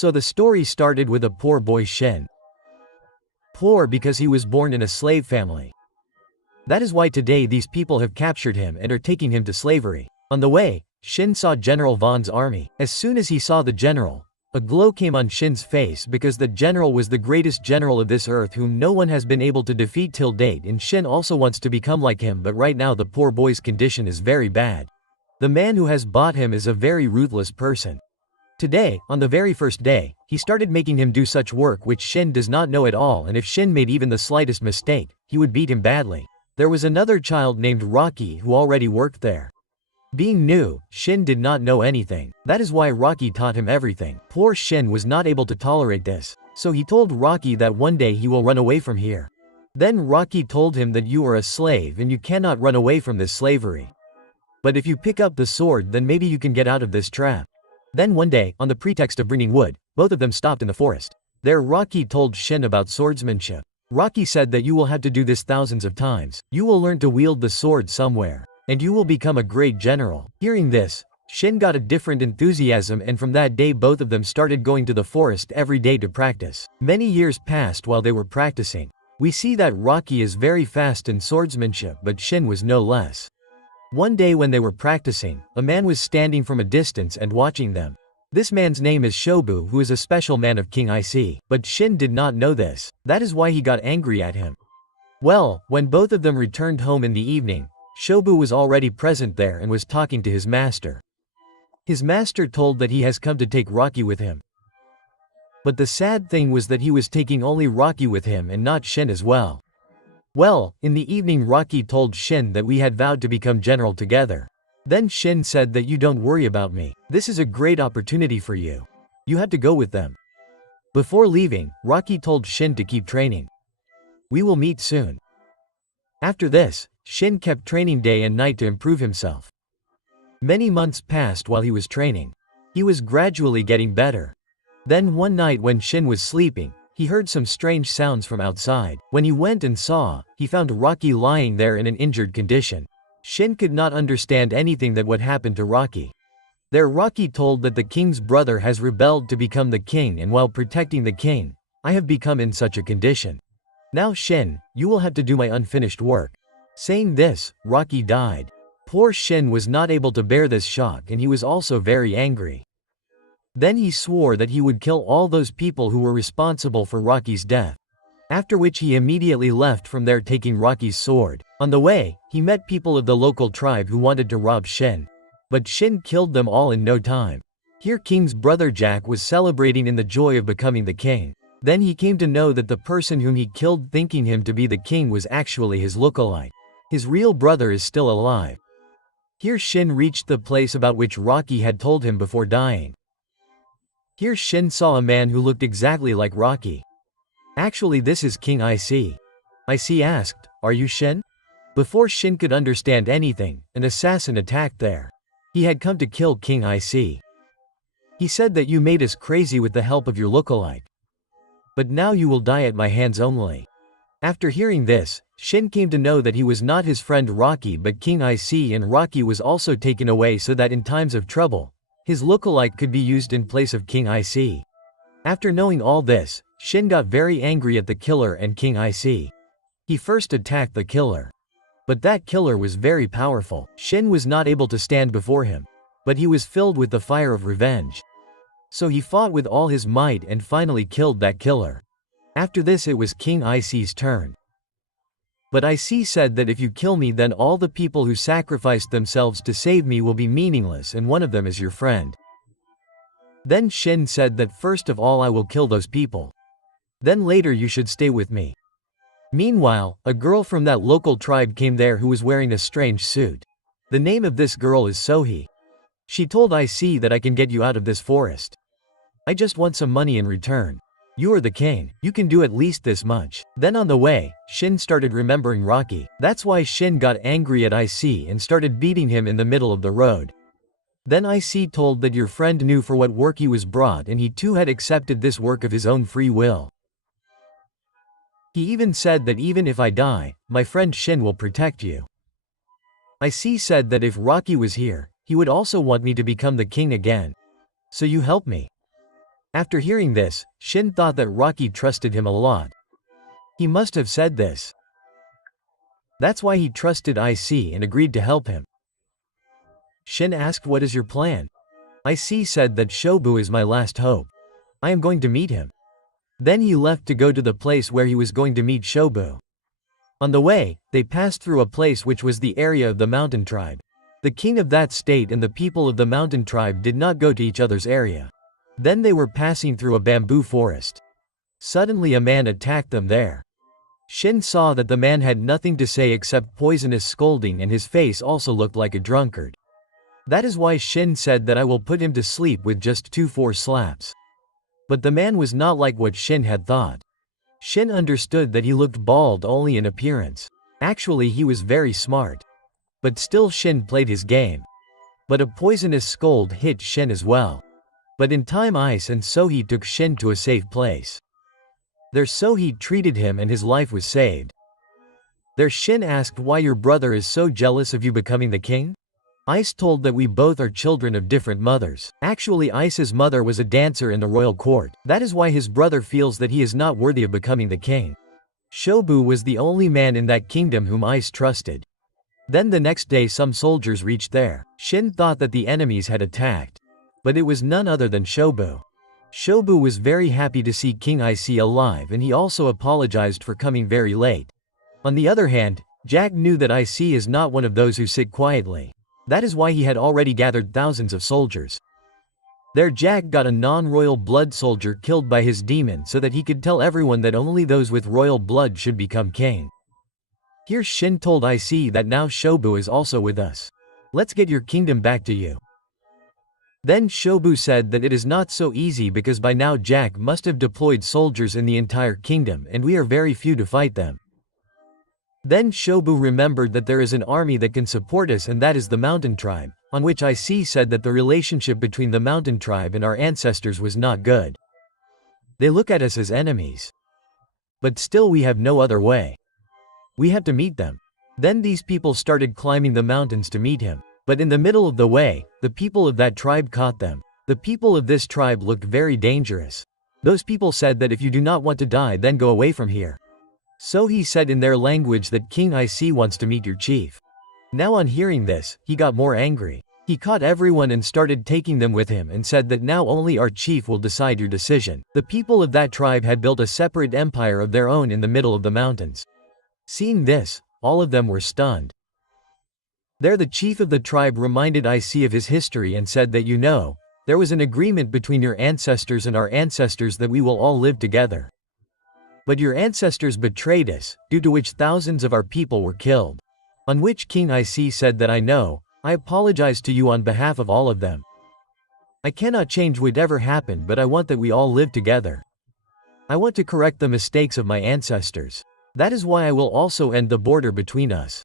So the story started with a poor boy Shin. Poor because he was born in a slave family. That is why today these people have captured him and are taking him to slavery. On the way, Shin saw General Von's army. As soon as he saw the general, a glow came on Shin's face because the general was the greatest general of this earth whom no one has been able to defeat till date, and Shin also wants to become like him, but right now the poor boy's condition is very bad. The man who has bought him is a very ruthless person. Today, on the very first day, he started making him do such work which Shin does not know at all, and if Shin made even the slightest mistake, he would beat him badly. There was another child named Rocky who already worked there. Being new, Shin did not know anything. That is why Rocky taught him everything. Poor Shin was not able to tolerate this, so he told Rocky that one day he will run away from here. Then Rocky told him that you are a slave and you cannot run away from this slavery. But if you pick up the sword, then maybe you can get out of this trap. Then one day, on the pretext of bringing wood, both of them stopped in the forest. There Rocky told Shin about swordsmanship. Rocky said that you will have to do this thousands of times. You will learn to wield the sword somewhere, and you will become a great general. Hearing this, Shin got a different enthusiasm, and from that day both of them started going to the forest every day to practice. Many years passed while they were practicing. We see that Rocky is very fast in swordsmanship, but Shin was no less. One day when they were practicing, a man was standing from a distance and watching them. This man's name is Shobu, who is a special man of King Ise, but Shin did not know this. That is why he got angry at him. Well, when both of them returned home in the evening, Shobu was already present there and was talking to his master. His master told that he has come to take Rocky with him. But the sad thing was that he was taking only Rocky with him and not Shin as well. Well, in the evening Rocky told Shin that we had vowed to become general together. Then Shin said that you don't worry about me. This is a great opportunity for you. You have to go with them. Before leaving, Rocky told Shin to keep training. We will meet soon. After this, Shin kept training day and night to improve himself. Many months passed while he was training. He was gradually getting better. Then one night when Shin was sleeping, he heard some strange sounds from outside. When he went and saw, he found Rocky lying there in an injured condition. Shin could not understand anything that what happened to Rocky. There Rocky told that the king's brother has rebelled to become the king, and while protecting the king, I have become in such a condition. Now Shin, you will have to do my unfinished work. Saying this, Rocky died. Poor Shin was not able to bear this shock, and he was also very angry. Then he swore that he would kill all those people who were responsible for Rocky's death. After which he immediately left from there taking Rocky's sword. On the way, he met people of the local tribe who wanted to rob Shin. But Shin killed them all in no time. Here King's brother Jack was celebrating in the joy of becoming the king. Then he came to know that the person whom he killed thinking him to be the king was actually his lookalike. His real brother is still alive. Here Shin reached the place about which Rocky had told him before dying. Here Shin saw a man who looked exactly like Rocky. Actually this is King Ise. Ise asked, "Are you Shin?" Before Shin could understand anything, an assassin attacked there. He had come to kill King Ise. He said that you made us crazy with the help of your lookalike. But now you will die at my hands only. After hearing this, Shin came to know that he was not his friend Rocky but King Ise, and Rocky was also taken away so that in times of trouble, his lookalike could be used in place of King Ise. After knowing all this, Shin got very angry at the killer and King Ise. He first attacked the killer. But that killer was very powerful. Shin was not able to stand before him. But he was filled with the fire of revenge. So he fought with all his might and finally killed that killer. After this it was King Ise's turn. But Ise said that if you kill me then all the people who sacrificed themselves to save me will be meaningless, and one of them is your friend. Then Shin said that first of all I will kill those people. Then later you should stay with me. Meanwhile, a girl from that local tribe came there who was wearing a strange suit. The name of this girl is Sohee. She told Ise that I can get you out of this forest. I just want some money in return. You are the king, you can do at least this much. Then on the way, Shin started remembering Rocky. That's why Shin got angry at Ise and started beating him in the middle of the road. Then Ise told that your friend knew for what work he was brought, and he too had accepted this work of his own free will. He even said that even if I die, my friend Shin will protect you. Ise said that if Rocky was here, he would also want me to become the king again. So you help me. After hearing this, Shin thought that Rocky trusted him a lot. He must have said this. That's why he trusted IC and agreed to help him. Shin asked, "What is your plan?" IC said that Shobu is my last hope. I am going to meet him. Then he left to go to the place where he was going to meet Shobu. On the way, they passed through a place which was the area of the mountain tribe. The king of that state and the people of the mountain tribe did not go to each other's area. Then they were passing through a bamboo forest. Suddenly a man attacked them there. Shin saw that the man had nothing to say except poisonous scolding, and his face also looked like a drunkard. That is why Shin said that I will put him to sleep with just 2-4 slaps. But the man was not like what Shin had thought. Shin understood that he looked bald only in appearance. Actually, he was very smart. But still Shin played his game. But a poisonous scold hit Shin as well. But in time Ice and Sohee took Shin to a safe place. There Sohee treated him and his life was saved. There Shin asked why your brother is so jealous of you becoming the king? Ice told that we both are children of different mothers. Actually, Ice's mother was a dancer in the royal court. That is why his brother feels that he is not worthy of becoming the king. Shobu was the only man in that kingdom whom Ice trusted. Then the next day some soldiers reached there. Shin thought that the enemies had attacked. But it was none other than Shobu. Shobu was very happy to see King IC alive, and he also apologized for coming very late. On the other hand, Jack knew that IC is not one of those who sit quietly. That is why he had already gathered thousands of soldiers. There Jack got a non-royal blood soldier killed by his demon so that he could tell everyone that only those with royal blood should become king. Here Shin told IC that now Shobu is also with us. Let's get your kingdom back to you. Then Shobu said that it is not so easy because by now Jack must have deployed soldiers in the entire kingdom and we are very few to fight them. Then Shobu remembered that there is an army that can support us, and that is the mountain tribe, on which IC said that the relationship between the mountain tribe and our ancestors was not good. They look at us as enemies. But still we have no other way. We have to meet them. Then these people started climbing the mountains to meet him. But in the middle of the way, the people of that tribe caught them. The people of this tribe looked very dangerous. Those people said that if you do not want to die, then go away from here. So he said in their language that King IC wants to meet your chief. Now on hearing this, he got more angry. He caught everyone and started taking them with him and said that now only our chief will decide your decision. The people of that tribe had built a separate empire of their own in the middle of the mountains. Seeing this, all of them were stunned. There the chief of the tribe reminded IC of his history and said that there was an agreement between your ancestors and our ancestors that we will all live together. But your ancestors betrayed us, due to which thousands of our people were killed. On which King IC said that I apologize to you on behalf of all of them. I cannot change whatever happened, but I want that we all live together. I want to correct the mistakes of my ancestors. That is why I will also end the border between us.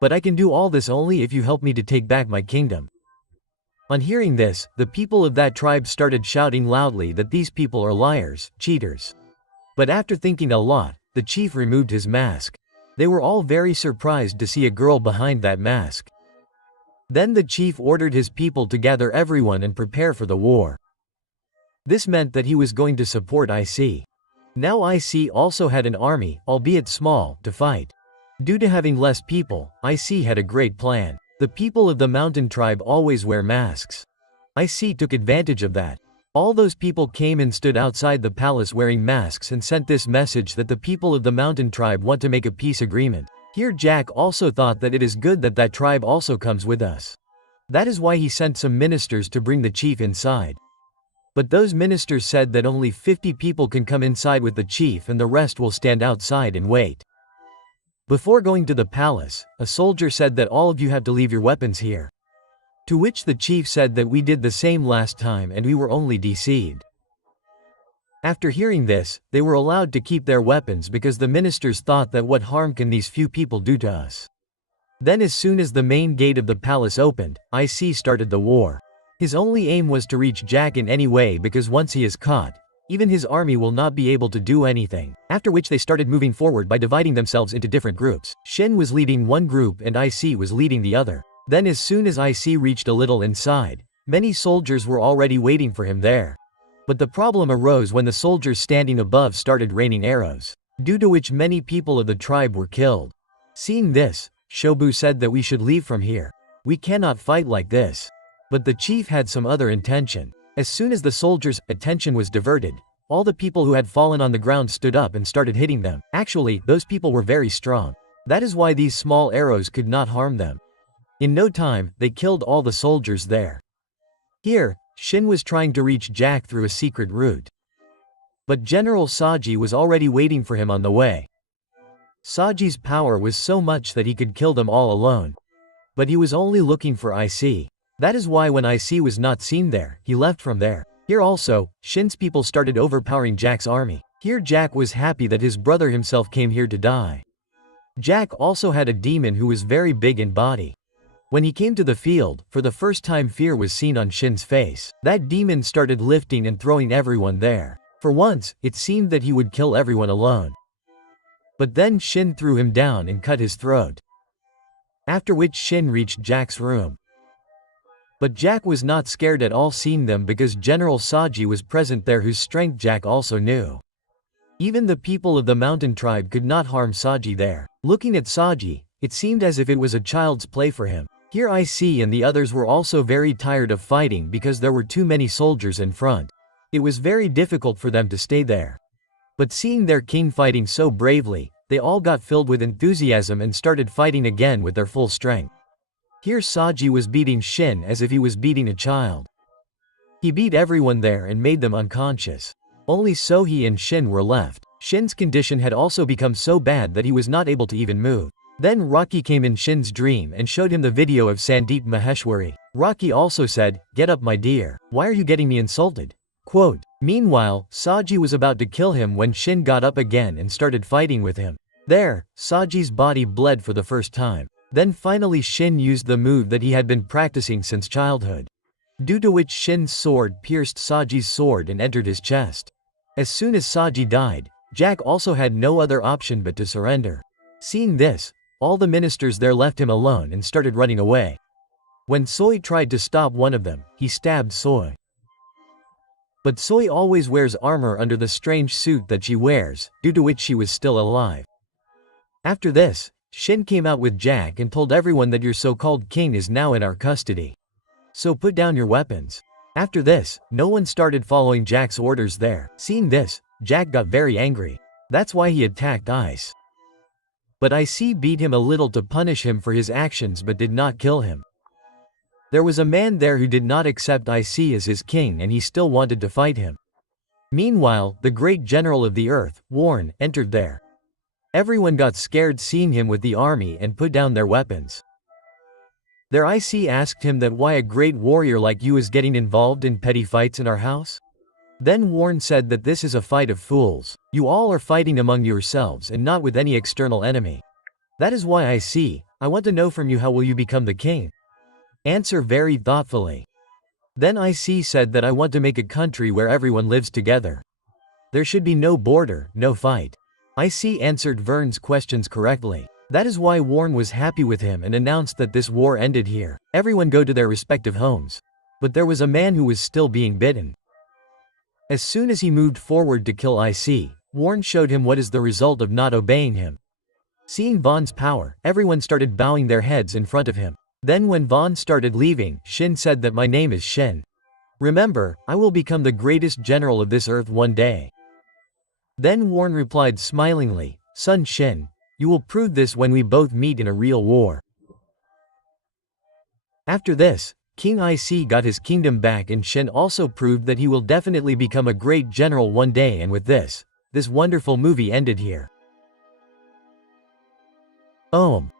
But I can do all this only if you help me to take back my kingdom. On hearing this, the people of that tribe started shouting loudly that these people are liars, cheaters. But after thinking a lot, the chief removed his mask. They were all very surprised to see a girl behind that mask. Then the chief ordered his people to gather everyone and prepare for the war. This meant that he was going to support IC. Now IC also had an army, albeit small, to fight. Due to having less people, IC had a great plan. The people of the mountain tribe always wear masks. IC took advantage of that. All those people came and stood outside the palace wearing masks and sent this message that the people of the mountain tribe want to make a peace agreement. Here Jack also thought that it is good that that tribe also comes with us. That is why he sent some ministers to bring the chief inside. But those ministers said that only 50 people can come inside with the chief and the rest will stand outside and wait. Before going to the palace, a soldier said that all of you have to leave your weapons here. To which the chief said that we did the same last time and we were only deceived. After hearing this, they were allowed to keep their weapons because the ministers thought that what harm can these few people do to us. Then as soon as the main gate of the palace opened, IC started the war. His only aim was to reach Jack in any way because once he is caught, even his army will not be able to do anything. After which they started moving forward by dividing themselves into different groups. Shin was leading one group and IC was leading the other. Then as soon as IC reached a little inside, many soldiers were already waiting for him there. But the problem arose when the soldiers standing above started raining arrows, due to which many people of the tribe were killed. Seeing this, Shobu said that we should leave from here. We cannot fight like this. But the chief had some other intention. As soon as the soldiers' attention was diverted, all the people who had fallen on the ground stood up and started hitting them. Actually, those people were very strong. That is why these small arrows could not harm them. In no time, they killed all the soldiers there. Here, Shin was trying to reach Jack through a secret route. But General Saji was already waiting for him on the way. Saji's power was so much that he could kill them all alone. But he was only looking for IC. That is why when IC was not seen there, he left from there. Here also, Shin's people started overpowering Jack's army. Here Jack was happy that his brother himself came here to die. Jack also had a demon who was very big in body. When he came to the field, for the first time fear was seen on Shin's face. That demon started lifting and throwing everyone there. For once, it seemed that he would kill everyone alone. But then Shin threw him down and cut his throat. After which Shin reached Jack's room. But Jack was not scared at all seeing them because General Saji was present there, whose strength Jack also knew. Even the people of the mountain tribe could not harm Saji there. Looking at Saji, it seemed as if it was a child's play for him. Here IC and the others were also very tired of fighting because there were too many soldiers in front. It was very difficult for them to stay there. But seeing their king fighting so bravely, they all got filled with enthusiasm and started fighting again with their full strength. Here Saji was beating Shin as if he was beating a child. He beat everyone there and made them unconscious. Only Sohei and Shin were left. Shin's condition had also become so bad that he was not able to even move. Then Rocky came in Shin's dream and showed him the video of Sandeep Maheshwari. Rocky also said, "Get up, my dear. Why are you getting me insulted?" Quote. Meanwhile, Saji was about to kill him when Shin got up again and started fighting with him. There, Saji's body bled for the first time. Then finally Shin used the move that he had been practicing since childhood. Due to which Shin's sword pierced Saji's sword and entered his chest. As soon as Saji died, Jack also had no other option but to surrender. Seeing this, all the ministers there left him alone and started running away. When Sohei tried to stop one of them, he stabbed Sohei. But Sohei always wears armor under the strange suit that she wears, due to which she was still alive. After this, Shin came out with Jack and told everyone that your so-called king is now in our custody. So put down your weapons. After this, no one started following Jack's orders there. Seeing this, Jack got very angry. That's why he attacked Ice. But IC beat him a little to punish him for his actions but did not kill him. There was a man there who did not accept IC as his king and he still wanted to fight him. Meanwhile, the great general of the earth, Warren, entered there. Everyone got scared seeing him with the army and put down their weapons. Their IC asked him that why a great warrior like you is getting involved in petty fights in our house? Then Warren said that this is a fight of fools. You all are fighting among yourselves and not with any external enemy. That is why I want to know from you how will you become the king? Answer very thoughtfully. Then IC said that I want to make a country where everyone lives together. There should be no border, no fight. IC answered Vern's questions correctly. That is why Warren was happy with him and announced that this war ended here. Everyone go to their respective homes. But there was a man who was still being bitten. As soon as he moved forward to kill IC, Warren showed him what is the result of not obeying him. Seeing Vaughn's power, everyone started bowing their heads in front of him. Then when Vaughn started leaving, Shin said that my name is Shin. Remember, I will become the greatest general of this earth one day. Then Warren replied smilingly, Son Shin, you will prove this when we both meet in a real war. After this, King IC got his kingdom back and Shin also proved that he will definitely become a great general one day, and with this wonderful movie ended here. Om.